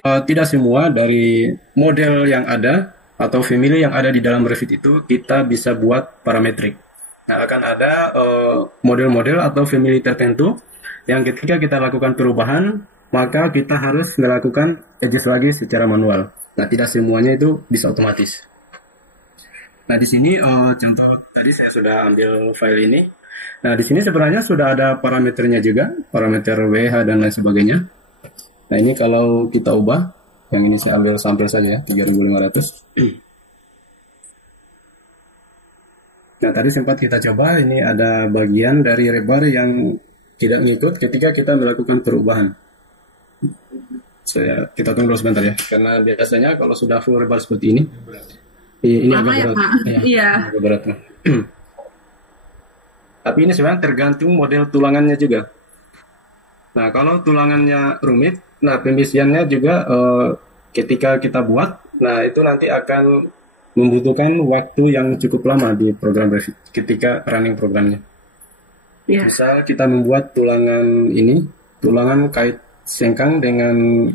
Tidak semua dari model yang ada atau family yang ada di dalam Revit itu kita bisa buat parametrik. Nah, akan ada model-model atau family tertentu yang ketika kita lakukan perubahan, maka kita harus melakukan adjust lagi secara manual. Nah, tidak semuanya itu bisa otomatis. Nah, di sini contoh tadi saya sudah ambil file ini. Nah, di sini sebenarnya sudah ada parameternya juga, parameter WH dan lain sebagainya. Nah, ini kalau kita ubah, yang ini saya ambil sampel saja ya, 3500. Nah, tadi sempat kita coba, ini ada bagian dari rebar yang tidak ngikut ketika kita melakukan perubahan. Kita tunggu sebentar ya, karena biasanya kalau sudah full rebar seperti ini Lama agak ya, berat. Pak? Ya, Iya. agak berat. Tapi ini sebenarnya tergantung model tulangannya juga. Nah, kalau tulangannya rumit, nah pembisinannya juga ketika kita buat, nah itu nanti akan membutuhkan waktu yang cukup lama di program Revit ketika running programnya. Iya. Misal kita membuat tulangan ini, tulangan kait sengkang dengan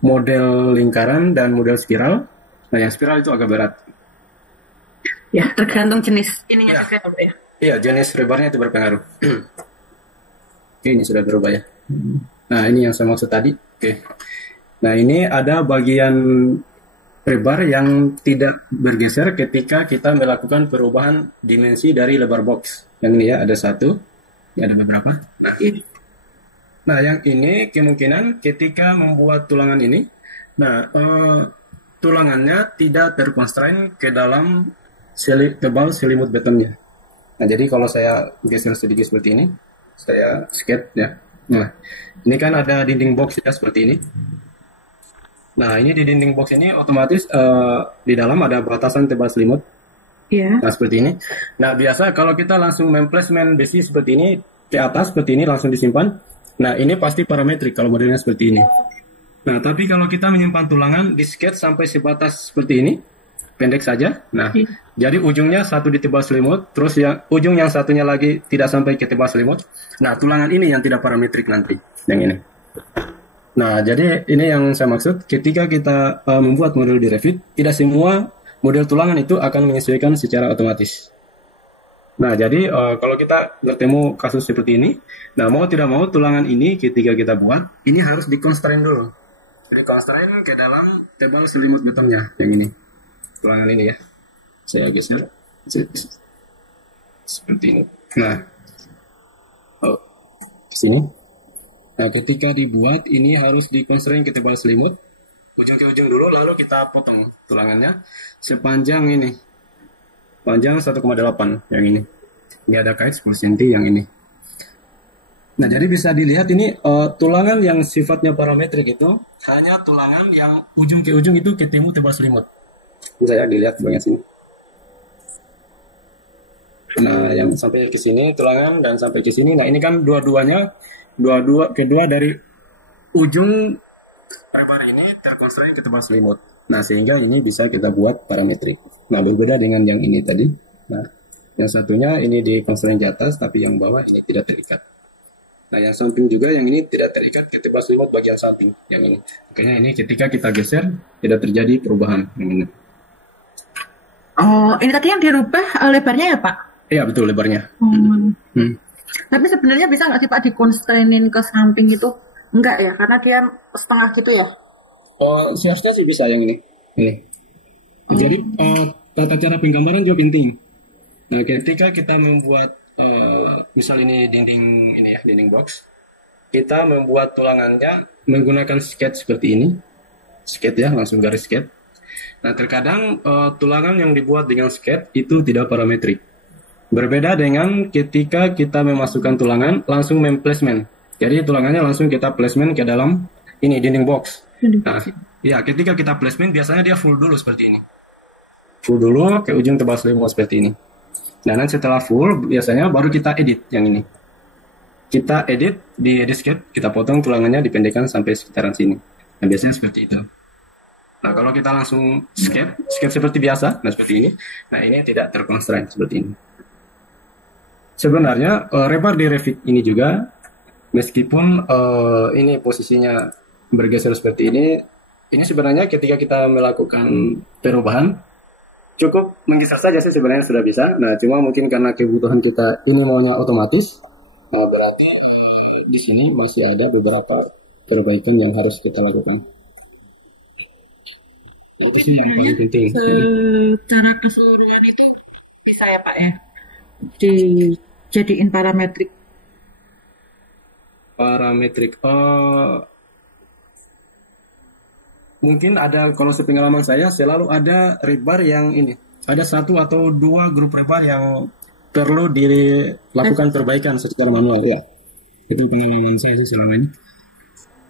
model lingkaran dan model spiral. Nah, yang spiral itu agak berat. Ya, tergantung jenis ininya Iya, juga ya, Pak ya. iya jenis rebarnya itu berpengaruh. Oke, ini sudah berubah ya. Nah, ini yang saya maksud tadi. Oke. Nah, ini ada bagian rebar yang tidak bergeser ketika kita melakukan perubahan dimensi dari lebar box. Yang ini ya, ada satu, ini ada beberapa. Iya. Nah, yang ini kemungkinan ketika membuat tulangan ini, nah, tulangannya tidak terconstrain ke dalam tebal selimut betonnya. Nah, jadi kalau saya geser sedikit seperti ini, saya skate ya. Nah, ini kan ada dinding box ya seperti ini. Nah, ini di dinding box ini otomatis di dalam ada batasan tebal selimut. Iya. Nah, seperti ini. Nah, biasa kalau kita langsung memplacement besi seperti ini ke atas seperti ini langsung disimpan. Nah, ini pasti parametrik kalau modelnya seperti ini. Nah, tapi kalau kita menyimpan tulangan di sketch sampai sebatas seperti ini, pendek saja. Nah, Iya. jadi ujungnya satu di tebal selimut, terus yang ujung yang satunya lagi tidak sampai ke tebal selimut. Nah, tulangan ini yang tidak parametrik nanti, yang ini. Nah, jadi ini yang saya maksud, ketika kita membuat model di Revit, tidak semua model tulangan itu akan menyesuaikan secara otomatis. Nah, jadi kalau kita bertemu kasus seperti ini, nah mau tidak mau tulangan ini ketika kita buat, ini harus dikonstrain dulu. Dikonstrain ke dalam tebal selimut betonnya, yang ini. Tulangan ini ya. Saya geser. Seperti ini. Nah, oh, sini. Nah, ketika dibuat, ini harus dikonstrain ke tebal selimut, ujung ke ujung dulu, lalu kita potong tulangannya sepanjang ini. Panjang 1,8 yang ini. Ini ada kait 10 cm yang ini. Nah, jadi bisa dilihat ini tulangan yang sifatnya parametrik itu hanya tulangan yang ujung ke ujung itu ketemu tebal selimut. Saya dilihat banyak sini. Nah, yang sampai ke sini tulangan dan sampai ke sini. Nah, ini kan kedua dari ujung rebar ini terkonstruksi ke tebal selimut. Nah, sehingga ini bisa kita buat parametrik. Nah, berbeda dengan yang ini tadi. Nah, yang satunya ini dikonstruksi di atas, tapi yang bawah ini tidak terikat. Nah, yang samping juga yang ini tidak terikat ke tebal selimut bagian samping. Yang ini. Makanya ini ketika kita geser tidak terjadi perubahan. Yang ini. Oh, ini tadi yang dirubah lebarnya ya, Pak? Iya, betul lebarnya. Hmm. Tapi sebenarnya bisa nggak sih Pak dikonstrainin ke samping itu? Enggak ya, karena dia setengah gitu ya. Oh, seharusnya sih bisa yang ini. Ini. Jadi tata cara penggambaran juga penting. Nah, ketika kita membuat misal ini dinding ini ya, dinding box, kita membuat tulangannya menggunakan sketch seperti ini. Sketch ya, langsung garis sketch. Nah, terkadang tulangan yang dibuat dengan sketch itu tidak parametrik. Berbeda dengan ketika kita memasukkan tulangan langsung memplacement. Jadi tulangannya langsung kita placement ke dalam ini dinding box. Nah, ya ketika kita placement biasanya dia full dulu seperti ini. Full dulu ke ujung tebal selimut seperti ini. Nah, nanti setelah full biasanya baru kita edit yang ini. Kita edit di edit sketch, kita potong tulangannya dipendekkan sampai sekitaran sini. Nah, biasanya seperti itu. Nah, kalau kita langsung sketch seperti biasa, nah seperti ini. Nah, ini tidak terconstrain seperti ini. Sebenarnya rebar di Revit ini juga meskipun ini posisinya bergeser seperti ini sebenarnya ketika kita melakukan perubahan cukup menggeser saja sih sebenarnya sudah bisa. Nah, cuma mungkin karena kebutuhan kita ini maunya otomatis, berarti di sini masih ada beberapa perbaikan yang harus kita lakukan. Di sini yang paling penting. Secara keseluruhan itu bisa ya Pak ya dijadiin parametrik. Parametrik, mungkin ada, kalau sepengalaman saya selalu ada rebar yang ini, ada satu atau dua grup rebar yang perlu dilakukan perbaikan secara manual ya. Itu pengalaman saya sih selama ini.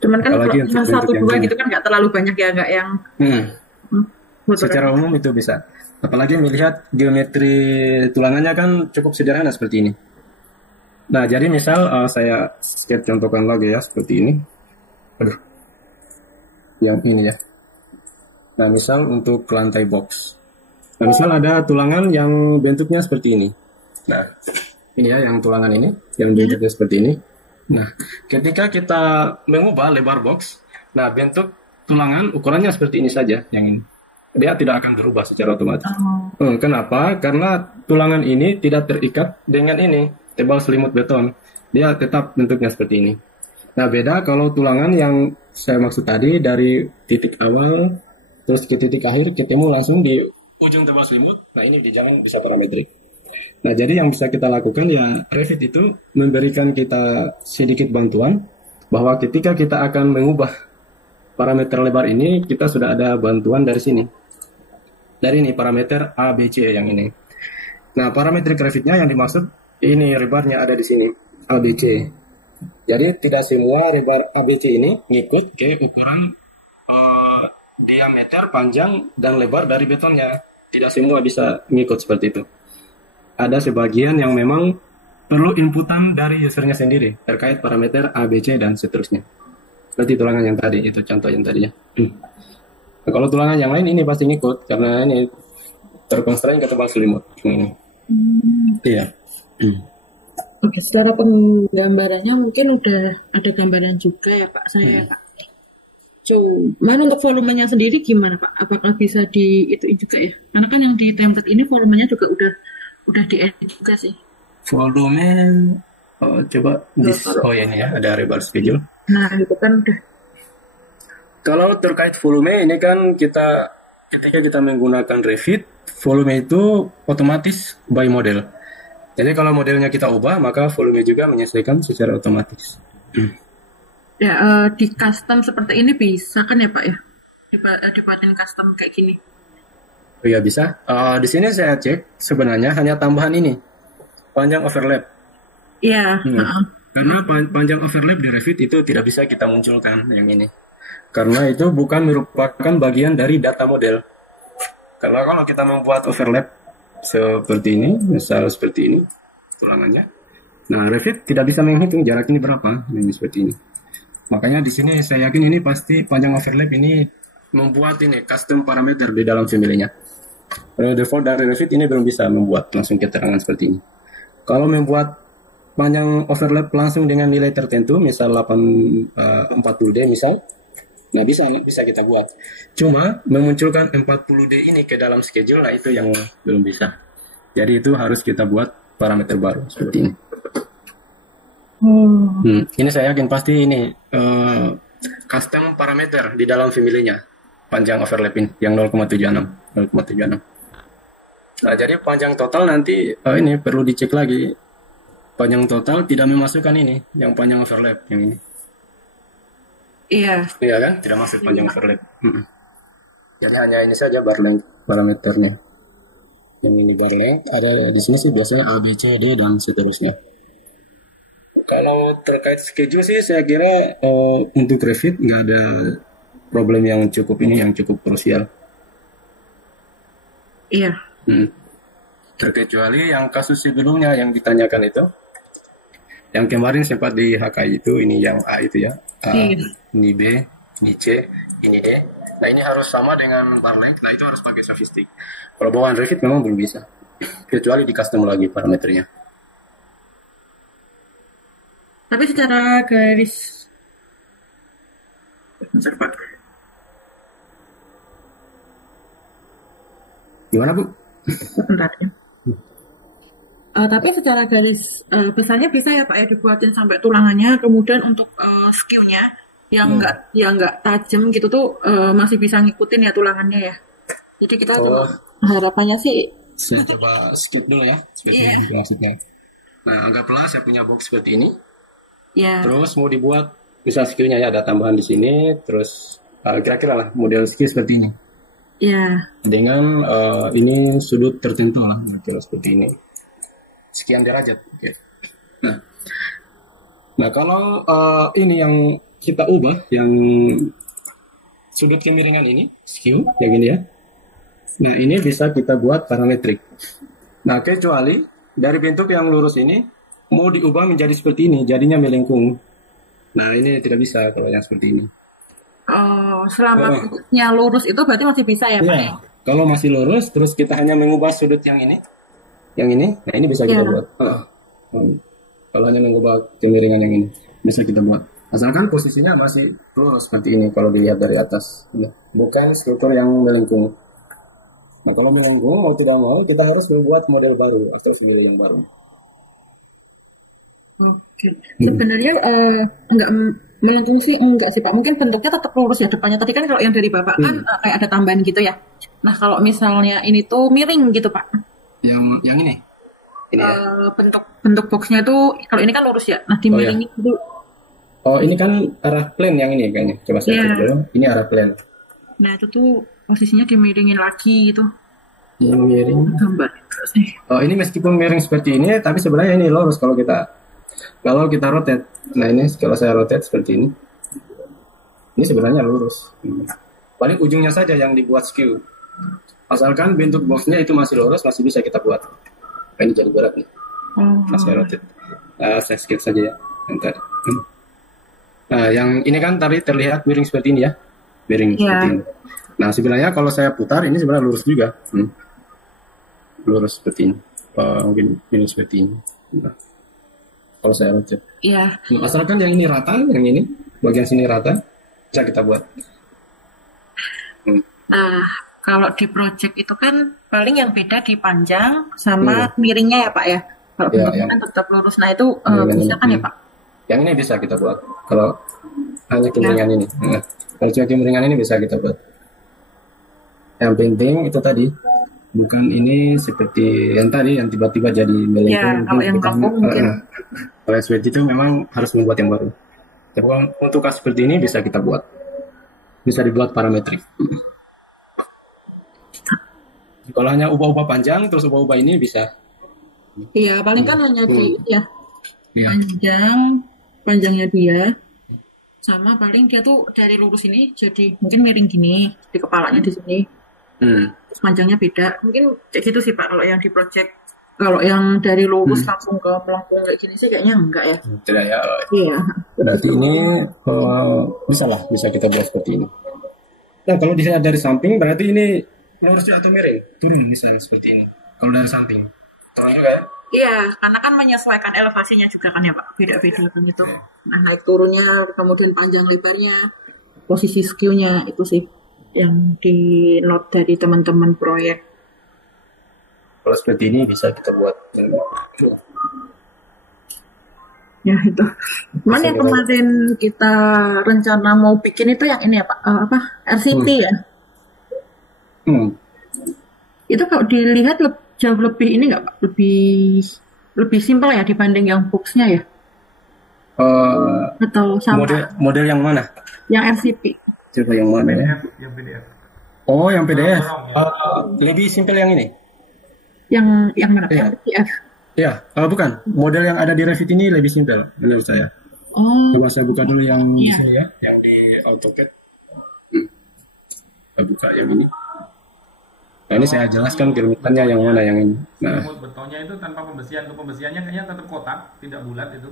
Cuman kan Apalagi kalau untuk cuma satu bentuk yang dua ini. gitu kan nggak terlalu banyak ya, nggak yang Secara umum itu bisa. Apalagi melihat geometri tulangannya kan cukup sederhana seperti ini. Nah, jadi misal saya sketch contohkan lagi ya seperti ini. Aduh. Yang ini ya. Nah, misal untuk lantai box. Nah, misal ada tulangan yang bentuknya seperti ini. Nah, ini ya yang tulangan ini, yang bentuknya seperti ini. Nah, ketika kita mengubah lebar box, nah bentuk tulangan ukurannya seperti ini saja, yang ini. Dia tidak akan berubah secara otomatis. Kenapa? Karena tulangan ini tidak terikat dengan ini, tebal selimut beton. Dia tetap bentuknya seperti ini. Nah, beda kalau tulangan yang saya maksud tadi dari titik awal terus ke titik akhir ketemu langsung di ujung tebal selimut. Nah, ini jangan bisa parametrik. Nah, jadi yang bisa kita lakukan ya Revit itu memberikan kita sedikit bantuan bahwa ketika kita akan mengubah parameter lebar ini, kita sudah ada bantuan dari sini. Dari ini parameter ABC yang ini. Nah, parameter Revitnya yang dimaksud ini rebarnya ada di sini, ABC. Jadi tidak semua rebar ABC ini ngikut ke ukuran diameter, panjang, dan lebar dari betonnya. Tidak semua bisa ngikut seperti itu. Ada sebagian yang memang perlu inputan dari usernya sendiri terkait parameter ABC dan seterusnya. Seperti tulangan yang tadi, itu contoh yang tadi ya. Nah, kalau tulangan yang lain ini pasti ngikut karena ini terkonstrain ke tebal selimut. Iya. Oke, secara penggambarannya mungkin udah ada gambaran juga ya Pak saya Pak. Cuman untuk volumenya sendiri gimana Pak? Apakah bisa diituin juga ya? Karena kan yang di template ini volumenya juga udah diedit juga sih. Volume coba oh ya ini ya ada rebar schedule. Nah itu kan udah. Kalau terkait volume ini kan ketika kita menggunakan Revit, volume itu otomatis by model. Jadi kalau modelnya kita ubah, maka volume juga menyesuaikan secara otomatis. Ya di custom seperti ini bisa kan ya Pak ya? Dibuatin custom kayak gini. Oh ya bisa. Di sini saya cek sebenarnya hanya tambahan ini, panjang overlap. Iya. Karena panjang overlap di Revit itu tidak bisa kita munculkan yang ini. Karena itu bukan merupakan bagian dari data model. Karena kalau kita membuat overlap seperti ini, misal seperti ini tulangannya, nah Revit tidak bisa menghitung jarak ini berapa, ini seperti ini. Makanya di sini saya yakin ini pasti panjang overlap ini membuat ini custom parameter di dalam family-nya. Default dari Revit ini belum bisa membuat langsung keterangan seperti ini. Kalau membuat panjang overlap langsung dengan nilai tertentu, misal 40D misal, nah bisa kita buat. Cuma memunculkan 40D ini ke dalam schedule, nah itu yang belum bisa. Jadi itu harus kita buat parameter baru seperti ini. Ini saya yakin pasti ini custom parameter di dalam family-nya panjang overlap ini yang 0,76. Nah, jadi panjang total nanti ini perlu dicek lagi. Panjang total tidak memasukkan ini yang panjang overlap yang ini. Iya. Iya kan? Tidak masuk panjang overlap. Jadi hanya ini saja bar length parameternya. Yang ini bar length, ada di sini sih biasanya A, B, C, D dan seterusnya. Kalau terkait schedule sih saya kira untuk Revit nggak ada problem yang cukup krusial. Iya. Terkecuali yang kasus sebelumnya yang ditanyakan itu, yang kemarin sempat di HKI itu, ini yang A itu ya, ini B, ini C, ini D. Nah ini harus sama dengan bar length, nah itu harus pakai statistik. Kalau bawaan Revit memang belum bisa, kecuali di custom lagi parameternya. Tapi secara garis Bentar, Pak. Gimana Bu? Bentar ya. Tapi secara garis besarnya bisa ya Pak ya dibuatin sampai tulangannya, kemudian untuk skew-nya yang nggak tajam gitu tuh masih bisa ngikutin ya tulangannya ya. Jadi kita cuma harapannya sih. Saya coba skip dulu ya, spesifikasi maksudnya. Nah, anggaplah saya punya box seperti ini. Ya. Terus mau dibuat, misal skill-nya ya ada tambahan di sini, terus kira-kira lah model skill seperti ini. Ya. Dengan ini sudut tertentu lah, kira seperti ini. Sekian derajat. Okay. Nah kalau ini yang kita ubah, yang sudut kemiringan ini, skew, kayak gini ya. Nah ini bisa kita buat parametrik. Nah kecuali dari bentuk yang lurus ini mau diubah menjadi seperti ini, jadinya melengkung. Nah ini tidak bisa kalau yang seperti ini. Selama bentuknya lurus itu berarti masih bisa ya Pak? Ya, kalau masih lurus, terus kita hanya mengubah sudut yang ini, nah ini bisa kita buat. Kalau hanya mengubah kemiringan yang ini, bisa kita buat. Asalkan posisinya masih lurus seperti ini kalau dilihat dari atas, bukan struktur yang melengkung. Nah kalau melengkung mau tidak mau kita harus membuat model baru atau sendiri yang baru. Oke, sebenarnya enggak melengkung sih enggak sih Pak. Mungkin bentuknya tetap lurus ya depannya. Tadi kan kalau yang dari Bapak kan kayak ada tambahan gitu ya. Nah kalau misalnya ini tuh miring gitu Pak. Yang ini? Bentuk boxnya tuh kalau ini kan lurus ya. Nah dimiringin dulu. Oh ini kan arah plane yang ini kayaknya. Coba saya cek dulu. Ini arah plane. Nah itu tuh posisinya dimiringin lagi gitu. Yang miring. Gambar. Oh ini meskipun miring seperti ini, tapi sebenarnya ini lurus kalau kita rotate. Nah ini kalau saya rotate seperti ini sebenarnya lurus. Paling ujungnya saja yang dibuat skew. Asalkan bentuk boxnya itu masih lurus, masih bisa kita buat. Ini jadi berat nih. Nah, saya rotate. Saya skip saja ya. Bentar. Nah yang ini kan tadi terlihat miring seperti ini ya. Miring seperti ini. Nah sebenarnya kalau saya putar ini sebenarnya lurus juga. Lurus seperti ini. Mungkin miring seperti ini. Nah. Kalau saya rotate. Iya. Asalkan yang ini rata, yang ini bagian sini rata, bisa kita buat. Nah, kalau di project itu kan paling yang beda di panjang sama miringnya ya Pak ya. Kalau bentuknya kan tetap lurus. Nah itu bisa kan ya Pak? Yang ini bisa kita buat. Kalau hanya kemiringan ini. Nah, kalau cuma kemiringan ini bisa kita buat. Yang penting itu tadi. Bukan ini seperti yang tadi yang tiba-tiba jadi melengkung. Ya, kalau yang melengkung mungkin. Kalau seperti itu memang harus membuat yang baru. Tapi untuk kasus seperti ini bisa kita buat. Bisa dibuat parametrik. Kalau hanya ubah-ubah panjang terus ubah-ubah ini bisa. Iya, paling kan hanya di panjangnya dia. Sama paling dia tuh dari lurus ini jadi mungkin miring gini di kepalanya di sini. Terus panjangnya beda. Mungkin kayak gitu sih Pak kalau yang di project. Kalau yang dari lurus langsung ke melengkung kayak gini sih kayaknya enggak ya. Tidak ya. Iya. Berarti ini bisa kita buat seperti ini. Nah kalau dilihat dari samping berarti ini lurus atau miring? Turun misalnya seperti ini. Kalau dari samping turun juga ya? Iya, karena kan menyesuaikan elevasinya juga kan ya Pak. Beda-beda kan itu. Nah naik turunnya, kemudian panjang lebarnya, posisi skew-nya itu sih yang di note dari teman-teman proyek. Kalau seperti ini bisa kita buat. Ya itu. Cuman yang kemarin kita rencana mau bikin itu yang ini ya Pak, RCT ya. Itu kalau dilihat jauh lebih ini nggak Pak? Lebih simpel ya dibanding yang boxnya ya? Atau sama? Model yang mana? Yang RCT. Coba yang mana ya? Yang PDF. Oh, yang PDF. Lebih simpel yang ini. Yang mana? Iya. Yang PDF. Ya, bukan. Model yang ada di Revit ini lebih simpel menurut saya. Coba saya buka dulu yang saya, yang di AutoCAD. Saya buka yang ini. Nah, ini saya jelaskan kerumitannya yang mana yang ini. Nah, betonnya itu tanpa pembesian, pembesiannya kayaknya tetap kotak, tidak bulat itu.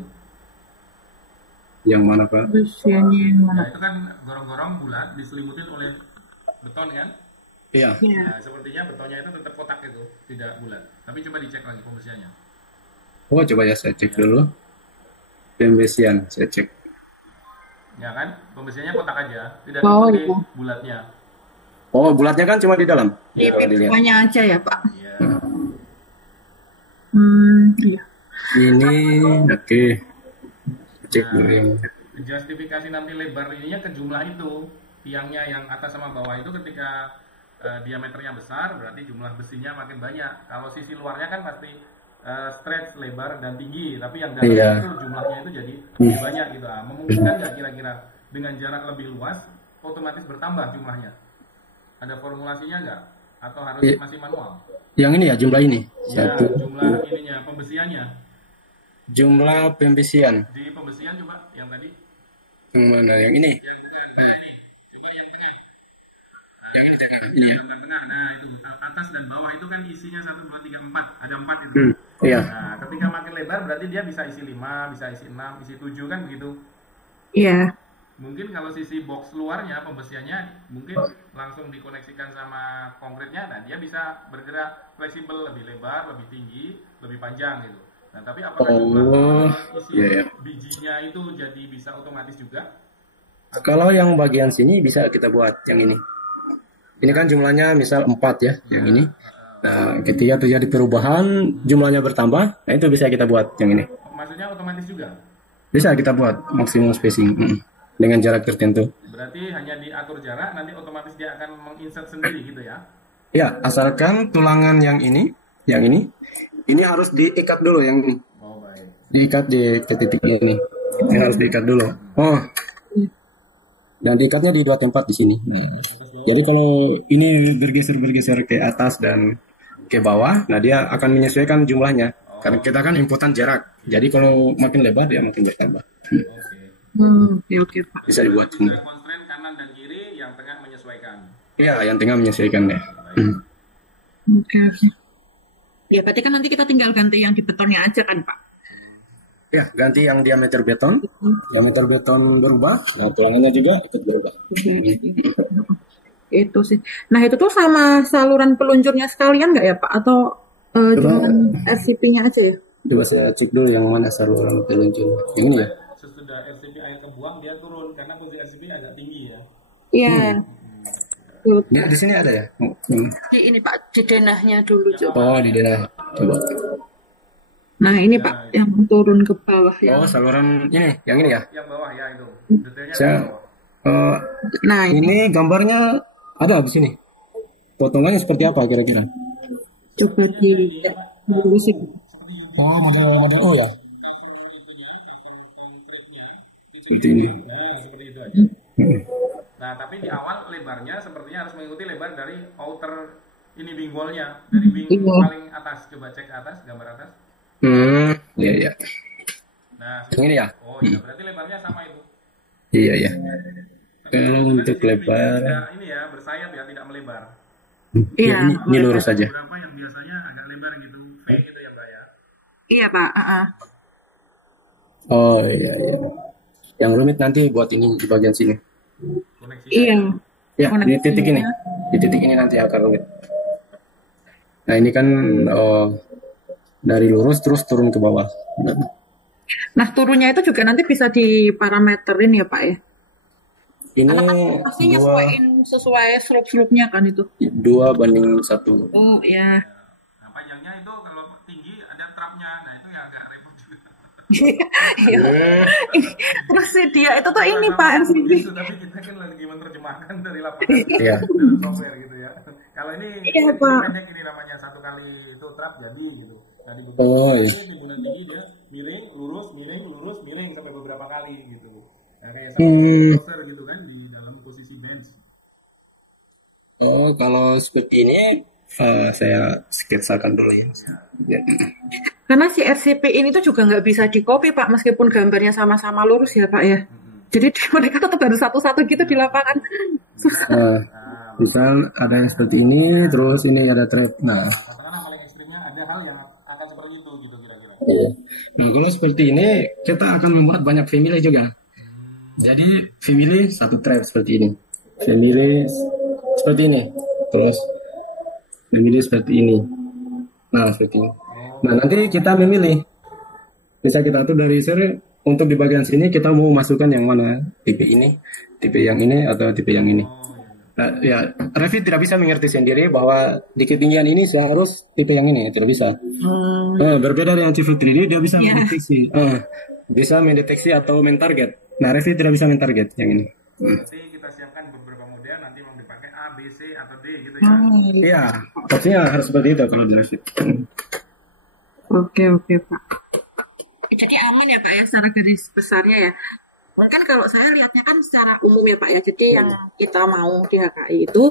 Yang mana Pak? Pembesiannya yang mana? Nah, itu kan gorong-gorong bulat diselimutin oleh beton kan? Iya. Nah, sepertinya betonnya itu tetap kotak itu, tidak bulat. Tapi coba dicek lagi pembesiannya. Oh, coba ya saya cek dulu. Pembesian, saya cek. Ya kan? Pembesiannya kotak aja, tidak Oh diikuti iya. bulatnya. Oh, bulatnya kan cuma di dalam. Di Kalau dilihat. pintunya aja ya Pak. Iya. Iya. Ini oke. Cek Nah, dulu yang justifikasi nanti lebar ininya ke jumlah itu. Tiangnya yang atas sama bawah itu ketika diameternya besar, berarti jumlah besinya makin banyak. Kalau sisi luarnya kan pasti stretch lebar dan tinggi, tapi yang dalamnya iya. itu jumlahnya itu jadi lebih banyak gitu. Memungkinkan nggak kira-kira dengan jarak lebih luas otomatis bertambah jumlahnya? Ada formulasinya nggak? Atau harus I- masih manual? Yang ini ya jumlah ini. Ya, Satu. jumlah ininya, pembesiannya. Jumlah pembesian. Di pembesian coba yang tadi, Yang mana? Yang ini. yang bukan ini. Coba yang tengah. Yang ini tengah. Ini ya. Gambar tengah. Nah, itu atas dan bawah itu kan isinya 1, 2, 3, 4. Ada 4 itu. Iya. Nah, ketika makin lebar berarti dia bisa isi 5, bisa isi 6, isi 7 kan begitu. Iya. Mungkin kalau sisi box luarnya pembesiannya mungkin langsung dikoneksikan sama konkretnya, nah dia bisa bergerak fleksibel, lebih lebar, lebih tinggi, lebih panjang gitu. Nah, tapi apakah jumlah Oh, isi iya ya. bijinya itu jadi bisa otomatis juga? Kalau yang bagian sini bisa kita buat yang ini. Ini kan jumlahnya misal 4 ya, yang ini. Nah, ketika terjadi perubahan jumlahnya bertambah, nah itu bisa kita buat yang ini. Maksudnya otomatis juga? Bisa kita buat maksimum spacing dengan jarak tertentu. Berarti hanya diatur jarak, nanti otomatis dia akan menginsert sendiri gitu ya? Ya, asalkan tulangan yang ini harus diikat dulu yang ini. Oh baik. Diikat di titik ini. Ini harus diikat dulu. Oh, dan diikatnya di 2 tempat di sini. Nah, jadi kalau ini bergeser ke atas dan ke bawah, nah dia akan menyesuaikan jumlahnya. Karena kita kan inputan jarak. Jadi kalau makin lebar dia makin bertambah. Oke. Oke Pak. Bisa dibuat. Nah, constraint kanan dan kiri, yang tengah menyesuaikan. Iya, yang tengah menyesuaikan deh. Oke. Ya berarti kan nanti kita tinggal ganti yang di betonnya aja kan Pak. Ya, ganti yang diameter beton. Diameter beton berubah, nah tulangannya juga ikut berubah. Itu sih. Nah itu tuh sama saluran peluncurnya sekalian nggak ya Pak? Atau cuma RCP-nya aja ya? Coba saya cek dulu yang mana saluran peluncur. Yang ini ya? Sesudah RCP air kebuang dia turun karena posisi RCP agak tinggi ya. Iya. Tuh, Ya, di sini ada ya? Di ini Pak, di denahnya dulu coba. Oh, di daerah. Coba. Nah ini Pak yang turun ke bawah ya. Oh, saluran ini, yang ini ya? Yang bawah ya itu. Detailnya Saya, di bawah. Nah ini ini gambarnya ada di sini. Potongannya seperti apa kira-kira? coba di musik. Oh, model O ya? Seperti ini. Nah, seperti itu aja. Nah, tapi di awal lebarnya sepertinya harus mengikuti lebar dari outer ini wing wall-nya, dari wing Iya. paling atas. Coba cek ke atas, gambar atas. Iya, iya. Nah, Yang ini ya? oh iya, berarti lebarnya sama itu. Iya, iya. Kalau untuk Di sini lebar, tidak ini ya, bersayap ya, tidak melebar. Iya. ini lurus saja. Berapa yang biasanya agak lebar gitu, V gitu ya, Mbak ya. Iya Pak. Oh, iya, iya. Yang rumit nanti buat ini di bagian sini. Koneksinya. Iya. Ya, di Koneksinya. titik ini. Di titik ini nanti akan rumit. Nah, ini kan dari lurus terus turun ke bawah. Nah turunnya itu juga nanti bisa diparameterin ya Pak ya. Ini Karena kan pasti nyesuaiin sesuai slope-slope-nya kan itu. 2:1. Oh iya. Nah, panjangnya itu kalau tinggi ada trapnya. Nah, itu ya agak ribut juga. Iya. Terus sih dia itu tuh ini Pak RCP. Begitu, tapi kita kan lagi menerjemahkan dari lapangan Iya. dalam software gitu ya. Kalau ini Iya, Pak. pendek ini namanya 1 kali itu trap jadi gitu. Nah, di Oh, iya. timbunan tinggi dia miring, lurus, miring sampai beberapa kali gitu. Nah, kayak crosser gitu kan di dalam posisi bench. Oh, kalau seperti ini saya sketsakan dulu ya. Ya. Karena si RCP ini tuh juga nggak bisa di copy Pak meskipun gambarnya sama-sama lurus ya Pak ya. Jadi mereka tetap harus satu-satu gitu di lapangan. Misal ada yang seperti ini, terus ini ada trap. Nah, Katakanlah paling ekstrimnya ada hal yang akan seperti itu gitu kira-kira. iya. Nah, kalau seperti ini kita akan membuat banyak family juga. Jadi family satu trap seperti ini, family seperti ini, terus family seperti ini. Nah, seperti ini. Nah, nanti kita memilih. Bisa kita atur dari seri untuk di bagian sini kita mau masukkan yang mana, tipe ini, tipe yang ini atau tipe yang ini. Nah, ya, Revit tidak bisa mengerti sendiri bahwa di ketinggian ini saya harus tipe yang ini, tidak bisa. Berbeda dengan Civil 3D, dia bisa mendeteksi atau mentarget. Nah, Revit tidak bisa mentarget yang ini. Nanti kita siapkan beberapa model, nanti mau dipakai A, B, C, atau D gitu ya. Iya, pastinya harus seperti itu kalau di Revit. Oke, Pak. Jadi aman ya Pak ya secara garis besarnya ya. Mungkin kalau saya lihatnya kan secara umum ya Pak ya. Jadi yang kita mau di HKI itu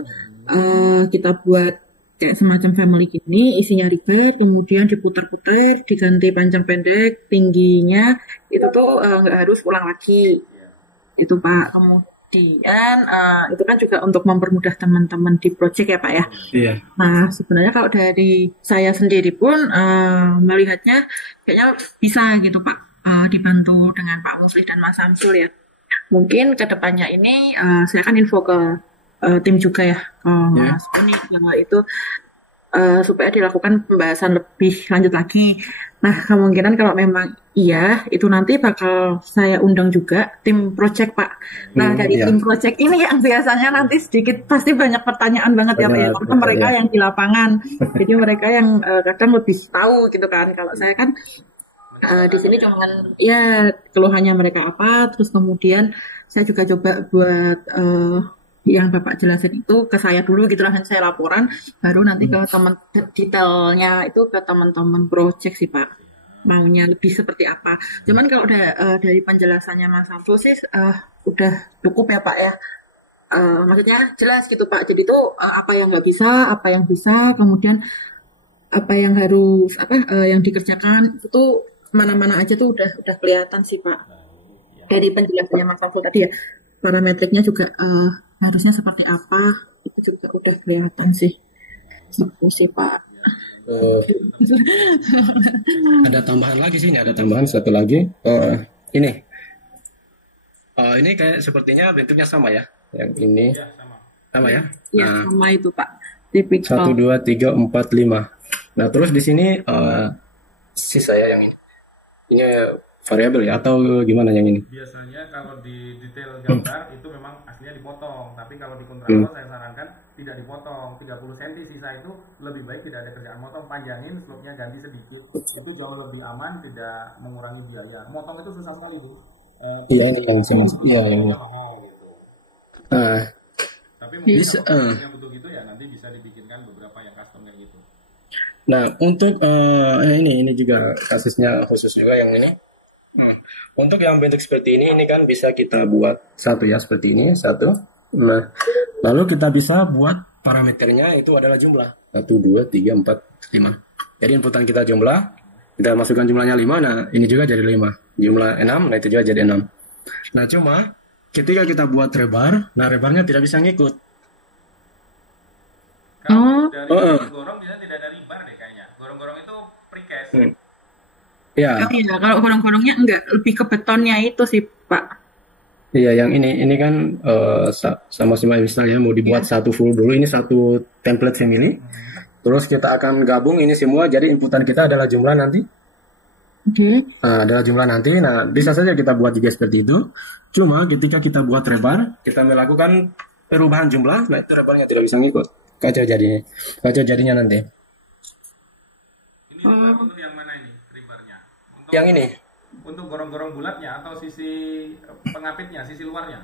kita buat kayak semacam family gini, isinya ribet, kemudian diputar-putar, diganti panjang pendek, tingginya itu tuh nggak harus ulang lagi. Itu Pak. Kemudian itu kan juga untuk mempermudah teman-teman di project ya Pak ya. Iya. Nah sebenarnya kalau dari saya sendiri pun melihatnya kayaknya bisa gitu Pak, dibantu dengan Pak Musli dan Mas Samsul ya. Mungkin kedepannya ini saya akan info ke tim juga ya, Mas Boni bahwa itu supaya dilakukan pembahasan lebih lanjut lagi. Nah, kemungkinan kalau memang iya, itu nanti bakal saya undang juga tim project, Pak. Nah, dari tim project ini yang biasanya nanti sedikit pasti banyak pertanyaan banget ya, Pak ya. Karena mereka yang di lapangan. Jadi mereka yang kadang lebih tahu gitu kan. Kalau saya kan di sini cuman ya keluhannya mereka apa, terus kemudian saya juga coba buat yang Bapak jelasin itu ke saya dulu gitu lah, saya laporan, baru nanti ke teman detailnya itu ke teman-teman project sih Pak, maunya lebih seperti apa. Cuman kalau dari penjelasannya Mas Samsul sih udah cukup ya Pak ya. Maksudnya jelas gitu Pak, jadi itu apa yang nggak bisa, apa yang bisa, kemudian apa yang harus yang dikerjakan itu mana-mana aja tuh udah kelihatan sih Pak dari penjelasannya Mas Samsul tadi ya. Parametriknya juga harusnya seperti apa itu juga udah kelihatan sih. Gitu sih Pak. Ada tambahan lagi sih, ada tambahan satu lagi. Ini kayak sepertinya bentuknya sama ya. Yang ini sama ya. Iya sama itu Pak. Tipikal. 1, 2, 3, 4, 5. Nah terus di sini sisa ya yang ini. Ini variabel ya atau gimana yang ini? Biasanya kalau di detail gambar itu memang aslinya dipotong, tapi kalau di kontraktor saya sarankan tidak dipotong. 30 cm sisa itu lebih baik tidak ada kerjaan motong, panjangin, slope-nya ganti sedikit. Itu jauh lebih aman, tidak mengurangi biaya. Motong itu susah sekali Bu. Iya ini yang saya maksud. Iya yang ini. Tapi mungkin kalau yang butuh gitu ya nanti bisa dibikinkan beberapa yang custom kayak gitu. Nah untuk ini juga kasusnya khusus juga yang ini. Untuk yang bentuk seperti ini kan bisa kita buat satu ya seperti ini satu. Nah, lalu kita bisa buat parameternya itu adalah jumlah 1, 2, 3, 4, 5. Jadi inputan kita jumlah, kita masukkan jumlahnya 5. Nah ini juga jadi 5. Jumlah 6, nah itu juga jadi 6. Nah cuma ketika kita buat rebar, nah rebarnya tidak bisa ngikut. Kalau dari gorong-gorong biasanya tidak ada rebar deh kayaknya. Gorong-gorong itu precast. Ya. Iya, kalau gorong-gorongnya enggak, lebih ke betonnya itu sih Pak. Iya, yang ini kan sama-sama misalnya mau dibuat satu full dulu, ini satu template family. Terus kita akan gabung ini semua, jadi inputan kita adalah jumlah nanti. Nah, adalah jumlah nanti. Nah, bisa saja kita buat juga seperti itu. Cuma ketika kita buat rebar, kita melakukan perubahan jumlah, nah itu rebarnya tidak bisa ngikut. Kacau jadinya nanti. Ini untuk yang mana ini rebarnya? Yang ini. Untuk gorong-gorong bulatnya atau sisi pengapitnya, sisi luarnya?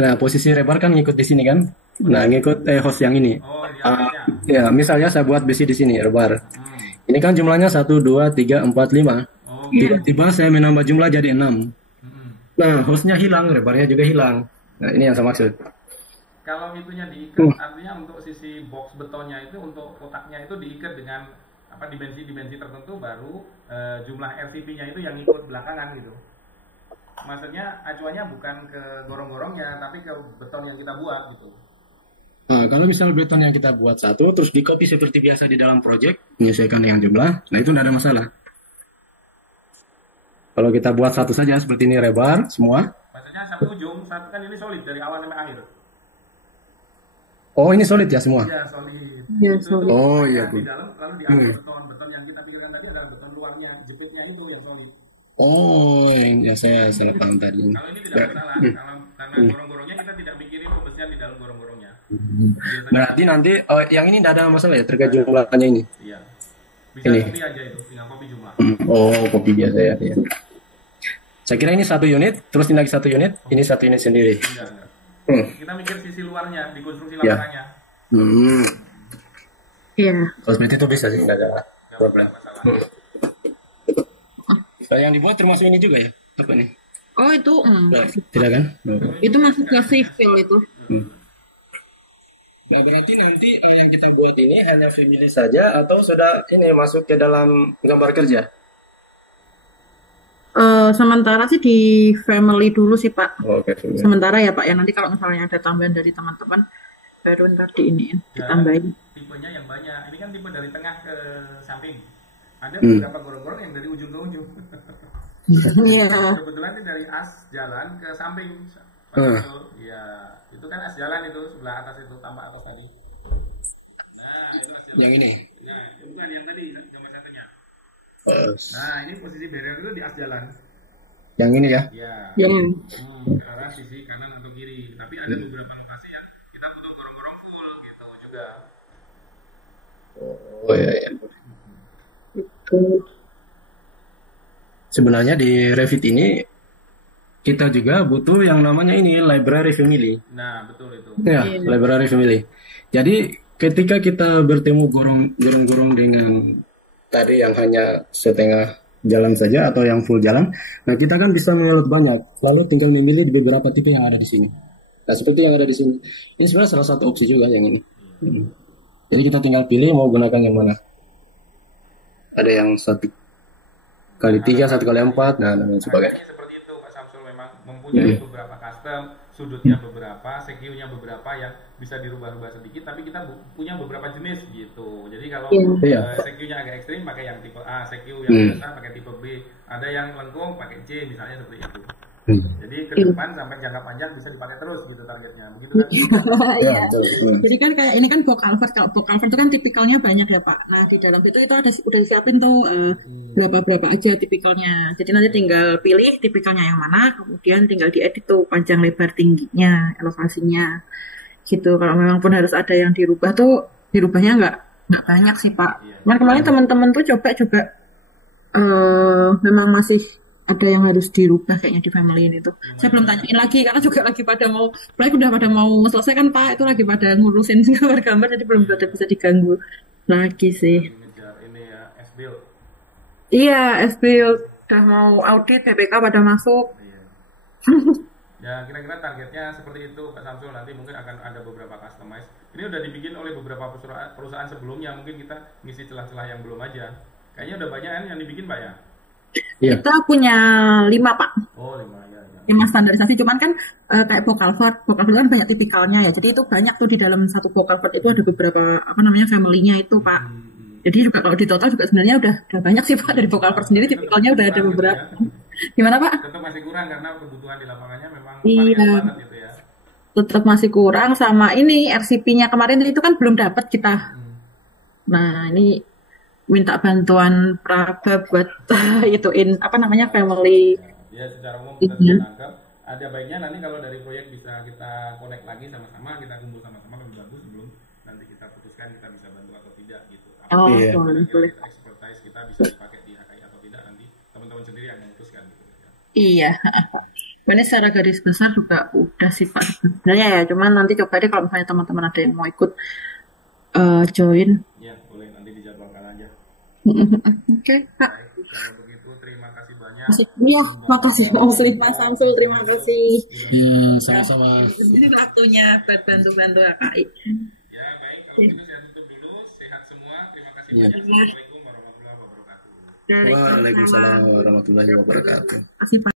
Nah, posisi rebar kan ngikut di sini kan? Nah, ngikut host yang ini. Oh, ya, misalnya saya buat besi di sini rebar. Ini kan jumlahnya 1, 2, 3, 4, 5. Tiba-tiba saya menambah jumlah jadi 6. Nah, hostnya hilang, rebarnya juga hilang. Nah, ini yang saya maksud. Kalau itunya diikat, artinya untuk sisi box betonnya itu, untuk kotaknya itu diikat dengan dimensi tertentu, baru jumlah RVP-nya itu yang ikut belakangan gitu. Maksudnya acuannya bukan ke gorong-gorongnya, tapi ke beton yang kita buat gitu. Nah, kalau misal beton yang kita buat satu, terus di copy seperti biasa di dalam project, menyesuaikan dengan jumlah, nah itu tidak ada masalah. Kalau kita buat satu saja, seperti ini rebar, semua. Maksudnya satu ujung, satu kan ini solid dari awal sampai akhir. Oh, ini solid ya semua? Iya, solid. Iya, solid. Oh, iya, Bu. Di dalam, lalu di atas beton yang kita pikirkan tadi adalah beton luarnya, jepitnya itu yang solid. Oh, yang saya salah paham tadi. Kalau ini tidak masalah, kalau karena gorong-gorongnya kita tidak mikirin pembesian di dalam gorong-gorongnya. Biasanya Berarti nanti yang ini tidak ada masalah ya terkait jumlahnya ini. iya. Bisa Ini. kopi aja itu, tinggal kopi jumlah. Oh, kopi biasa ya. Ya. Saya kira ini 1 unit, terus ini lagi 1 unit, ini 1 unit sendiri. Enggak. Hmm. Kita mikir sisi luarnya, di konstruksi Ya. lapangannya. Hmm. Iya. Kalau seperti itu bisa sih, nggak ada Nggak problem. masalah. Yang dibuat termasuk ini juga ya, tuh nih. Oh itu Tidak kan? itu masuk ke sipil itu. Nah, berarti nanti yang kita buat ini hanya family saja atau sudah ini masuk ke dalam gambar kerja? Sementara sih di family dulu sih Pak. Oh, oke. Sementara ya Pak ya, nanti kalau misalnya ada tambahan dari teman-teman baru ntar diiniin, ditambahin. Tipenya yang banyak. Ini kan tipe dari tengah ke samping. Ada beberapa gorong-gorong yang dari ujung ke ujung. Iya. Kebetulan ini dari as jalan ke samping. Ya, itu kan as jalan itu sebelah atas itu tambah atas tadi. Nah, itu as jalan. Yang ini. Nah, itu bukan yang tadi gambar satunya. Uh, Nah, ini posisi barrier itu di as jalan. yang ini ya. Ya. Ya. Karena sisi kanan atau kiri. Tapi ada beberapa lokasi yang kita butuh gorong-gorong full gitu juga. Oh ya. Sebenarnya di Revit ini kita juga butuh yang namanya ini library family. Nah, betul itu. Ya, library family. Jadi ketika kita bertemu gorong-gorong dengan tadi yang hanya setengah jalan saja atau yang full jalan, nah kita kan bisa menyelut banyak. Lalu tinggal memilih di beberapa tipe yang ada di sini. Nah, seperti yang ada di sini. Ini sebenarnya salah satu opsi juga yang ini. Jadi kita tinggal pilih mau gunakan yang mana. Ada yang 1x3, 1x4, nah dan sebagainya. Seperti itu Pak Samsul memang mempunyai beberapa custom, sudutnya beberapa, CQ-nya beberapa yang bisa dirubah-rubah sedikit, tapi kita punya beberapa jenis gitu. Jadi kalau CQ-nya agak ekstrim pakai yang tipe A, CQ yang biasa pakai tipe B, ada yang lengkung pakai C misalnya seperti itu. Jadi ke depan sampai jangka panjang bisa dipakai terus gitu targetnya, begitu kan? Iya. Jadi kan kayak ini kan box culvert, kalau box culvert itu kan tipikalnya banyak ya Pak. Nah di dalam itu ada udah disiapin tuh berapa aja tipikalnya. Jadi nanti tinggal pilih tipikalnya yang mana, kemudian tinggal diedit tuh panjang lebar tingginya, elevasinya, gitu. Kalau memang pun harus ada yang dirubah tuh dirubahnya nggak banyak sih Pak. Cuman kemarin teman-teman tuh coba juga memang masih ada yang harus dirubah kayaknya di family ini tuh. Saya belum tanyain lagi karena juga lagi pada mau, proyek udah pada mau selesai kan Pak, itu lagi pada ngurusin gambar-gambar jadi belum pada bisa diganggu lagi sih. Ini ya S-Build. Iya, S-Build udah mau audit, BPK pada masuk. Ya kira-kira targetnya seperti itu Pak Samsul, nanti mungkin akan ada beberapa customize. Ini udah dibikin oleh beberapa perusahaan sebelumnya, mungkin kita ngisi celah-celah yang belum aja. Kayaknya udah banyak kan yang dibikin Pak ya? Kita punya 5 Pak. Oh 5 ya. 5 standarisasi, cuman kan kayak box culvert kan banyak tipikalnya ya. Jadi itu banyak tuh di dalam satu box culvert itu ada beberapa family-nya itu Pak. Jadi juga kalau di total juga sebenarnya udah banyak sih Pak, dari box culvert sendiri tipikalnya udah ada beberapa. Gimana Pak? Tetap masih kurang karena kebutuhan di lapangannya memang banget gitu ya. Tetap masih kurang, sama ini RCP-nya kemarin itu kan belum dapat kita. Nah ini minta bantuan Praba buat ituin family. Ya secara umum kita sudah tangkap. Ada baiknya nanti kalau dari proyek bisa kita connect lagi sama-sama, kita kumpul sama-sama lebih bagus sebelum nanti kita putuskan kita bisa bantu atau tidak gitu. Boleh. Expertise kita bisa dipakai di HKI atau tidak, nanti teman-teman sendiri yang memutuskan gitu ya. Iya. Ini secara garis besar juga udah sih Pak sebenarnya ya, cuman nanti coba deh kalau misalnya teman-teman ada yang mau ikut join. Ya boleh, nanti dijadwalkan aja. Oke, Pak. Kalau begitu terima kasih banyak. Iya, makasih Mas Samsul, terima kasih. Iya, sama-sama. Ini waktunya buat bantu-bantu HKI. Ya baik, kalau gitu saya tutup dulu. Sehat semua. Terima kasih banyak. Assalamualaikum warahmatullahi wabarakatuh. Waalaikumsalam warahmatullahi wabarakatuh. Terima kasih Pak.